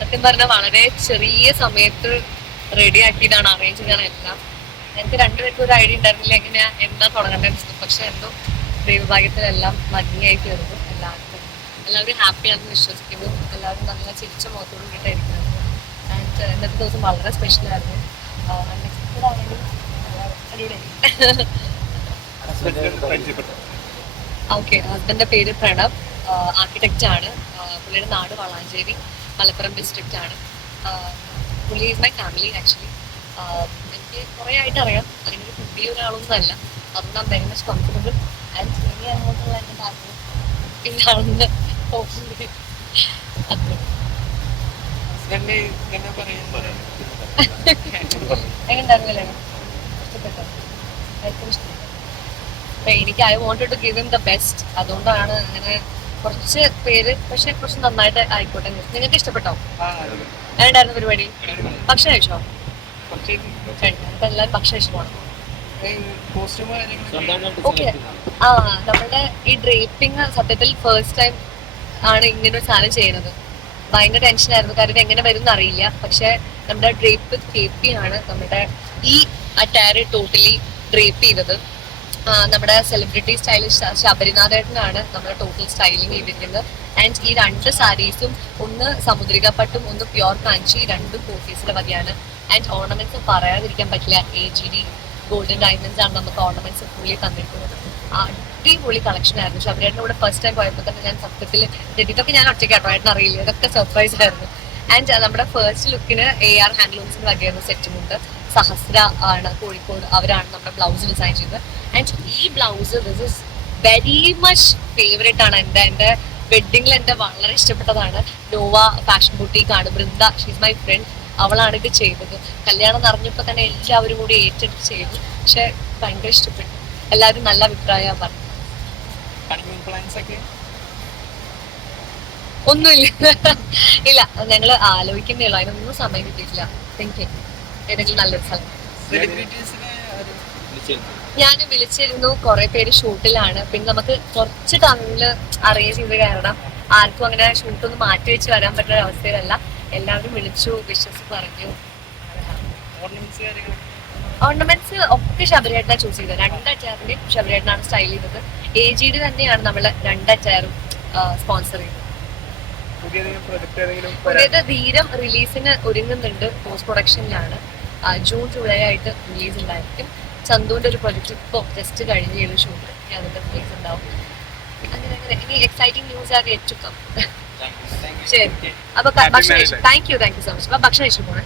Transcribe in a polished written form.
സത്യം പറഞ്ഞാൽ വളരെ ചെറിയ സമയത്ത് റെഡി ആക്കിയതാണ്, അറേഞ്ച് ചെയ്താണ് എല്ലാം. എനിക്ക് രണ്ടുപേർക്കും ഒരു ഐഡിയ ഉണ്ടായിരുന്നില്ല എങ്ങനെയാ എന്താ തുടങ്ങേണ്ടത്. പക്ഷെ എന്തോ ദൈവഭാഗ്യത്തിലെല്ലാം ഭംഗിയായി തീർന്നു. എല്ലാവരും ഹാപ്പിയാണെന്ന് വിശ്വസിക്കുന്നു. എല്ലാവരും നല്ല ചിരിച്ച മുഖത്തോട് കൂടിയിട്ടായിരിക്കുന്നത്. ആൻഡ് ഇന്നത്തെ ദിവസം വളരെ സ്പെഷ്യലായിരുന്നു. അൺഎക്സ്പെക്റ്റഡ് ആണെങ്കിലും അടിപൊളിയായി. ഓക്കെ, ഹസ്ബൻഡിന്റെ പേര് പ്രണവ്, ആർക്കിടെക്റ്റ് ആണ്. പുള്ളിയുടെ നാട് വളാഞ്ചേരി, മലപ്പുറം ഡിസ്ട്രിക്റ്റ് ആണ്. പുള്ളി ഈസ് മൈ ഫാമിലി ആക്ച്വലി. എനിക്ക് കുറേ ആയിട്ട് അറിയാം. അങ്ങനെ ഒരു പുതിയ ഒരാളൊന്നും അല്ല. അതുകൊണ്ട് വെരി മച്ച് കംഫർട്ടബിൾ. ആൻഡ് ഇനി അങ്ങോട്ടുള്ള എൻ്റെ താല്പര്യം ഇതാണെന്ന് തോന്നുന്നത്. എങ്ങനെയുണ്ടായിരുന്നില്ലേ? ഇഷ്ടപ്പെട്ടോ? ഏറ്റവും ഇഷ്ടപ്പെട്ടു. എനിക്ക് I wanted to give him the best. അതുകൊണ്ടാണ് അങ്ങനെ കുറച്ച് പേര്, പക്ഷെ കുറച്ച് നന്നായിട്ട് ആയിക്കോട്ടെ. നിങ്ങൾക്ക് ഇഷ്ടപ്പെട്ടോ? എങ്ങനെയുണ്ടായിരുന്നു പരിപാടി? ഭക്ഷണം കഴിച്ചോ? എല്ലാവരും ഭക്ഷണം ഇഷ്ടമാണ്. ഓക്കെ, നമ്മുടെ ഈ ഡ്രേപ്പിംഗ് സത്യത്തിൽ ഫസ്റ്റ് ടൈം ആണ് ഇങ്ങനെ ഒരു സാധനം ചെയ്യുന്നത്. ഭയങ്കര ടെൻഷനായിരുന്നു, കാര്യം എങ്ങനെ വരും എന്നറിയില്ല. പക്ഷെ നമ്മുടെ ഡ്രേപ്പ് KP ആണ് നമ്മുടെ ഈ അറ്റയർ ടോട്ടലി ഡ്രേപ്പ് ചെയ്തത്. നമ്മുടെ സെലിബ്രിറ്റി സ്റ്റൈലിസ്റ്റ് ശബരിനാഥേട്ടനാണ് നമ്മുടെ ടോട്ടൽ സ്റ്റൈലിംഗ് ചെയ്തിരിക്കുന്നത്. ആൻഡ് ഈ രണ്ട് സാരീസും, ഒന്ന് സമുദ്രിക പട്ടും ഒന്ന് പ്യോർ കാഞ്ചി, രണ്ടും കോഫീസിന്റെ വകയാണ്. ആൻഡ് ഓർണമെന്റ്സ് പറയാതിരിക്കാൻ പറ്റില്ല. AGD ഗോൾഡൻ ഡയമണ്ട്സ് ആണ് നമുക്ക് ഓർണമെന്റ്സ് ഫുള്ളി തന്നിരിക്കുന്നത്. അടിപൊളി കളക്ഷൻ ആയിരുന്നു. ശബരിയേട്ടൻ്റെ കൂടെ ഫസ്റ്റ് ടൈം പോയപ്പോൾ തന്നെ ഞാൻ സത്യത്തിൽ ഇതൊക്കെ ഞാൻ ഒറ്റയ്ക്കാട്ടോ, ഏട്ടൻ അറിയില്ല, ഇതൊക്കെ സർപ്രൈസ് ആയിരുന്നു. ആൻഡ് നമ്മുടെ ഫസ്റ്റ് ലുക്കിന് AR ഹാൻഡ്ലൂംസിന് വകയായിരുന്നു സെറ്റുമുണ്ട്. സഹസ്ര ആണ് കോഴിക്കോട്, അവരാണ് നമ്മുടെ ബ്ലൗസ് ഡിസൈൻ ചെയ്തത്. ആൻഡ് ഈ blouse this is very much favourite ആണ്. എൻ്റെ വെഡിങ്ങിൽ എൻ്റെ വളരെ ഇഷ്ടപ്പെട്ടതാണ്. നോവ ഫാഷൻ ബുട്ടീക്കാണ്, ബൃന്ദ, ഷീസ് മൈ ഫ്രണ്ട്, അവളാണ് ഇത് ചെയ്തത്. കല്യാണം അറിഞ്ഞപ്പോൾ തന്നെ എല്ലാവരും കൂടി ഏറ്റെടുത്ത് ചെയ്തു. പക്ഷെ ഭയങ്കര ഇഷ്ടപ്പെട്ടു. എല്ലാവരും നല്ല അഭിപ്രായം പറഞ്ഞു. ഒന്നുമില്ല ഇല്ല, ഞങ്ങൾ ആലോചിക്കുന്നേ ഉള്ളൂ. അതിനൊന്നും സമയം കിട്ടിയിട്ടില്ല. ഏതെങ്കിലും നല്ലൊരു സ്ഥലം ഞാൻ വിളിച്ചിരുന്നു. കുറെ പേര് ഷൂട്ടിലാണ്. പിന്നെ നമുക്ക് കുറച്ച് ടൈമില് അറേഞ്ച് ചെയ്ത് കാരണം ആർക്കും അങ്ങനെ ഷൂട്ടൊന്നും മാറ്റി വെച്ച് വരാൻ പറ്റുന്ന അവസ്ഥയിലല്ല. എല്ലാവരും വിളിച്ചു, വിശ്വസ് പറഞ്ഞു. ഓർണമെന്റ്സ് ഒക്കെ ശബരിയേട്ടനാ ചൂസ് ചെയ്തത്. 2 അറ്റയറിന്റെയും ശബരിയേട്ടനാണ് സ്റ്റൈൽ ചെയ്തത്. AGD തന്നെയാണ് നമ്മള് 2 അറ്റയറും സ്പോൺസർ ചെയ്തത്. പുതിയത് ധീരം റിലീസിന് ഒരുങ്ങുന്നുണ്ട്, പോസ്റ്റ് പ്രൊഡക്ഷനിലാണ്. ജൂൺ ജൂലൈ ആയിട്ട് റിലീസ് ഉണ്ടായിരിക്കും. ചന്തുവിന്റെ ഒരു പ്രൊജക്ട് ഇപ്പോൾ ജസ്റ്റ് കഴിഞ്ഞ ഷൂട്ട്, അതിന്റെ റിലീസ് ഉണ്ടാവും. അങ്ങനെ ഇനി exciting news are yet to come. ശരി, അപ്പൊ ഭക്ഷണം കഴിച്ചു. Thank you so much. അപ്പൊ ഭക്ഷണം കഴിച്ചു പോണേ.